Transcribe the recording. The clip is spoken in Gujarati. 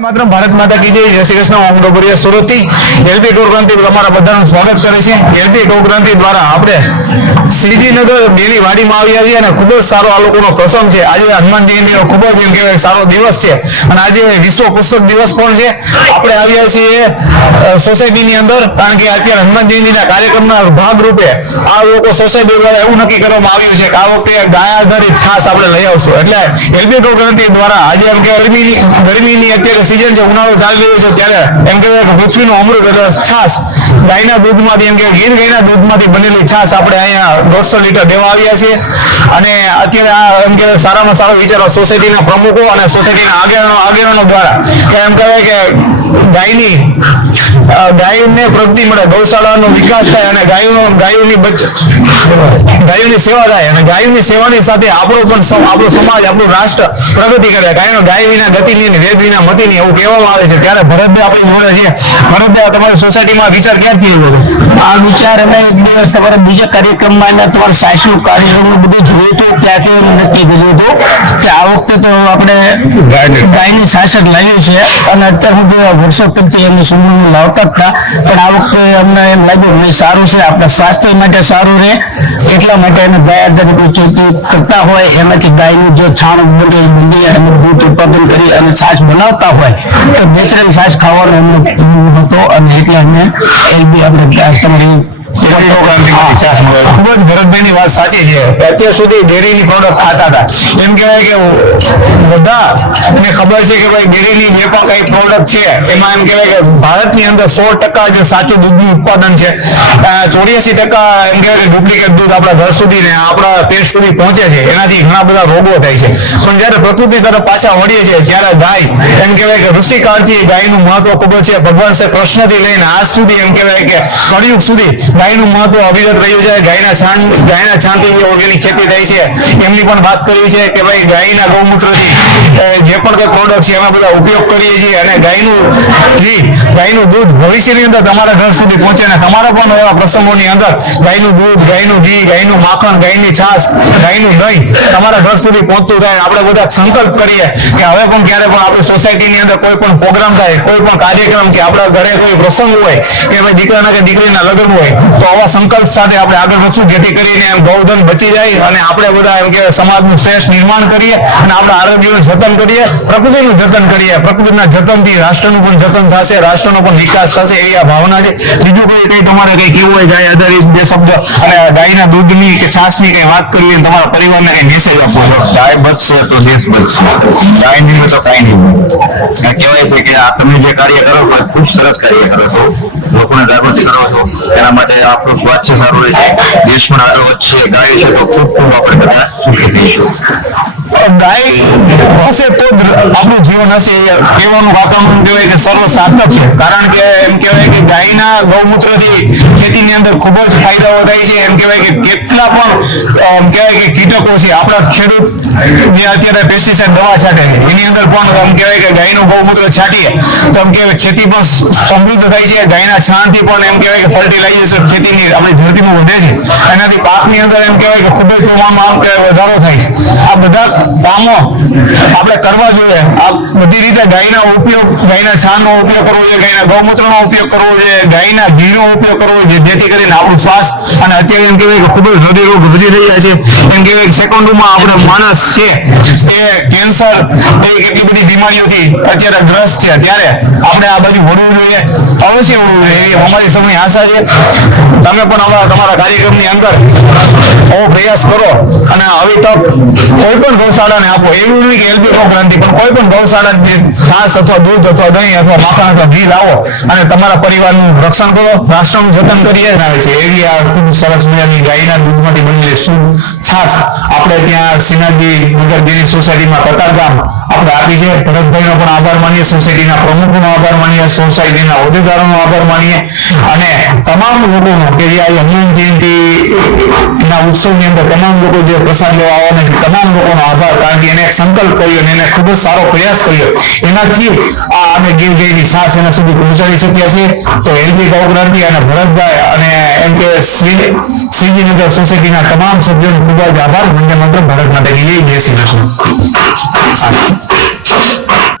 માત્ર ભારત માતા કી જય. જય શ્રી કૃષ્ણ. હું ડોબરિયા સુરતથી એલબી ટોર ક્રાંતિ તમારા બધાનું સ્વાગત કરે છે. એલબી ટોર ક્રાંતિ દ્વારા આપણે શ્રીજીનગર બેની વાડીમાં આવ્યા છીએ અને ખૂબ જ સારો આ લોકોનો પ્રસંગ છે. આજે હનુમાન જયંતિનો ખૂબ જ એમ કહેવાય સારો દિવસ છે અને આજે વિશ્વ પુસ્તક દિવસ પણ છે. આપણે આવ્યા છીએ સોસાયટીની અંદર કારણ કે અત્યારે હનુમાન જયંતિના કાર્યક્રમના ભાગરૂપે આ લોકો સોસાયટી દ્વારા એવું નક્કી કરવામાં આવ્યું છે કે આ વખતે ગાય આધારિત છાશ આપણે લઈ આવશું. એટલે એલબી ટોર ક્રાંતિ દ્વારા આજે એમ કે ગરમીની અત્યારે સીઝન છે, ઉનાળો ચાલી રહ્યો છે, ત્યારે એમ કહેવાય કે પૃથ્વીનું અમૃત એટલે છાશ ગાયના દૂધમાંથી એમ કે ગીર ગાયના દૂધમાંથી બનેલી છાશ આપણે અહીંયા 150 લીટર દેવા આવ્યા છીએ. અને અત્યારે આ એમ કે સારામાં સારો વિચારો સોસાયટીના પ્રમુખો અને સોસાયટીના આગેવાનો દ્વારા કે એમ કહેવાય કે ગાયને પ્રગતિ મળે, ગૌશાળાનો વિકાસ થાય અને ગાયોની સેવા થાય અને ગાયોની સેવાની સાથે આપણો સમાજ આપણું રાષ્ટ્ર પ્રગતિ કરે. ગાય વિના ગતિની વેદ વિના મતિની એવું કહેવામાં આવે છે. ત્યારે ભરતભાઈ આપણી જોડે છે. ભરતભાઈ, તમારી સોસાયટીમાં વિચાર ક્યાંથી આવ્યો? આ વિચાર અમે એક દિવસ તમારા બીજા કાર્યક્રમમાં તમારા સાસુ કાર્યક્રમ બધું જોયું હતું, ત્યાંથી નક્કી કર્યું હતું કે આ વખતે તો આપણે ગાયની છાશ જ લાવ્યું છે. અને અત્યારે હું વર્ષો પછી એમની સમૂહ લાવતા હતા, પણ આ વખતે અમને એમ લાગ્યું નહીં સારું છે, આપણા સ્વાસ્થ્ય માટે સારું રહે એટલા માટે અમે ગાય આધારિત ખેતી કરતા હોય એમાંથી ગાયનું જે છાણ બની અને દૂધ ઉત્પાદન કરી અને છાશ બનાવતા હોય તો નેચરલ છાશ ખાવાનો એમનો હતો. અને એટલે અમે એલબી આપણે તમારી ખૂબ જ ભરતભાઈની વાત સાચી છે. અત્યાર સુધી ડેરીની પ્રોડક્ટ ખાતા હતા. એમ કહેવાય કે બધા ને ખબર છે કે ભાઈ ડેરીની જે પણ કઈ પ્રોડક્ટ છે એમાં એમ કહેવાય કે ભારતની અંદર 100% જે સાચું દૂધનું ઉત્પાદન છે, 84% એમ કહેવાય કે ડુપ્લિકેટ દૂધ આપણા ઘર સુધી ને આપણા પેટ સુધી પહોંચે છે. એનાથી ઘણા બધા રોગો થાય છે. પણ જયારે પ્રકૃતિ તરફ પાછા વળીએ છીએ ત્યારે ગાય એમ કહેવાય કે ઋષિકાળથી ગાયનું મહત્વ ખૂબ જ છે. ભગવાન શ્રી કૃષ્ણથી લઈને આજ સુધી એમ કહેવાય કે કળિયુગ સુધી ગાયનું મહત્વ અવિરત રહ્યું છે. ગાયના છાણથી જે ઓર્ગેનિક ખેતી થાય છે એમની પણ વાત કરી છે કે ભાઈ ગાયના ગૌમૂત્રથી જે પણ કઈ પ્રોડક્ટ છે એમાં બધા ઉપયોગ કરીએ છીએ અને ગાયનું દૂધ ભવિષ્યની અંદર તમારા ઘર સુધી પહોંચે ને તમારા પણ એવા પ્રસંગોની અંદર ગાયનું દૂધ, ગાયનું ઘી, ગાયનું માખણ, ગાયની છાશ, ગાયનું દહીં તમારા ઘર સુધી પહોંચતું થાય. આપણે બધા સંકલ્પ કરીએ કે હવે પણ ક્યારે પણ આપણી સોસાયટીની અંદર કોઈ પણ પ્રોગ્રામ થાય, કોઈ પણ કાર્યક્રમ કે આપણા ઘરે કોઈ પ્રસંગ હોય કે ભાઈ દીકરાના કે દીકરીના લગ્ન હોય તો આવા સંકલ્પ સાથે આપણે આગળ વધશું જેથી કરીને એમ ગૌધન બચી જાય અને આપણે બધા એમ કે સમાજનું શ્રેષ્ઠ નિર્માણ કરીએ અને આપણા આરોગ્યનું જતન કરીએ, પ્રકૃતિનું જતન કરીએ. પ્રકૃતિના જતનથી રાષ્ટ્રનું પણ જતન થશે, રાષ્ટ્રનો પણ વિકાસ થશે એવી આ ભાવના છે. બીજું કઈ તમારે કઈ કેવું હોય ગાય આધારિત બે શબ્દ અને ગાયના દૂધની કે છાશની કઈ વાત કરવી અને તમારા પરિવારને કઈ મેસેજ આપવો? ગાય બચશે તો દેશ બચશે. ગાય નહીં હોય તો કઈ નહીં. કહેવાય છે કે આ તમે જે કાર્ય કરો છો ખૂબ સરસ કાર્ય કરો છો, લોકોને જાગૃતિ કરો છો, એના માટે આપણું સ્વાસ્થ્ય સારું રહે છે, દેશ પણ આગળ વધશે. ગાય છે તો ખૂબ આપણે બધા સુખી થઈશું. ગાય હશે તો જ આપણું જીવન હશે એવાનું વાતાવરણ કહેવાય કે સર્વ સાર્થક છે. કારણ કે એમ કહેવાય કે ગાયના ગૌમૂત્રથી ખેતીની અંદર ખૂબ જ ફાયદાઓ થાય છે. એમ કહેવાય કે કેટલા પણ એમ કહેવાય કે કીટકો છે આપણા ખેડૂત જે અત્યારે પેસ્ટિસાઇડ દવા છાંટે એની અંદર પણ એમ કહેવાય કે ગાયનું ગૌમૂત્ર છાંટીએ તો એમ કહેવાય ખેતી પણ સમૃદ્ધ થાય છે. ગાયના છાણથી પણ એમ કહેવાય કે ફર્ટિલાઇઝેશન ખેતીની આપણી ધરતીમાં વધે છે. એનાથી પાકની અંદર એમ કહેવાય કે ખૂબ જ પ્રમાણમાં વધારો થાય છે. આ બધા કામો આપણે કરવા જોઈએ. આ બધી રીતે ગાયના છાણનો ઉપયોગ કરવો જોઈએ, ગાયના ગૌમૂત્રનો ઉપયોગ કરવો જોઈએ, ગાયના ઘીનો ઉપયોગ કરવો જોઈએ જેથી કરીને આપણું સ્વાસ્થ્ય અને અત્યારે એમ કહેવાય કે ખૂબ જ હૃદય રોગ વધી રહ્યા છે. એમ કહેવાય કે સેકન્ડોમાં આપણે માણસ છે એ કેન્સર એવી કેટલી બધી બીમારીઓથી અત્યારે ગ્રસ્ત છે. ત્યારે આપણે આ બધું વળવું જોઈએ, અવશ્ય વળવું જોઈએ એવી અમારી સૌની આશા છે. તમે પણ તમારા કાર્યક્રમની અંદર આવો પ્રયાસ કરો અને આવી તક કોઈ પણ ગૌશાળાને આપો. એવું નહીં કે એલબી ટોર ક્રાંતિ, પણ કોઈ પણ ગૌશાળા છાશ અથવા દૂધ અથવા દહીં અથવા માખણ અથવા ઘી લાવો અને તમારા પરિવારનું રક્ષણ કરો, રાષ્ટ્રનું જતન કરીએ આવે છે. એવી આ ખૂબ સરસ મજાની ગાયના દૂધમાંથી બનેલી શુદ્ધ છાશ આપણે ત્યાં શ્રીનાથજી નગર બેની સોસાયટીમાં કતારગામ આપણે આપી છે. ભરતભાઈનો પણ આભાર માનીએ, સોસાયટીના પ્રમુખનો આભાર માનીએ, સોસાયટીના હોદ્દેદારોનો આભાર માનીએ અને તમામ લોકોનો કે જે આ હનુમાન જયંતિના ઉત્સવની અંદર તમામ લોકો જે પ્રસાદ લેવા આવવાના છે તમામ લોકોનો આભાર. કારણ કે એને એક સંકલ્પ કર્યો અને એને ખૂબ જ સારો પ્રયાસ કર્યો, એનાથી આ અમે ગીર ગાયની છાશ એના સુધી પહોંચાડી શક્યા છીએ. તો એલબી ટોર ક્રાંતિ અને ભરતભાઈ અને એમ કે શ્રીજીનગર સોસાયટીના તમામ સભ્યોનો ખૂબ જ આભાર. વંદે માતરમ. ભારત માતા કી જય. જય શ્રી કૃષ્ણ.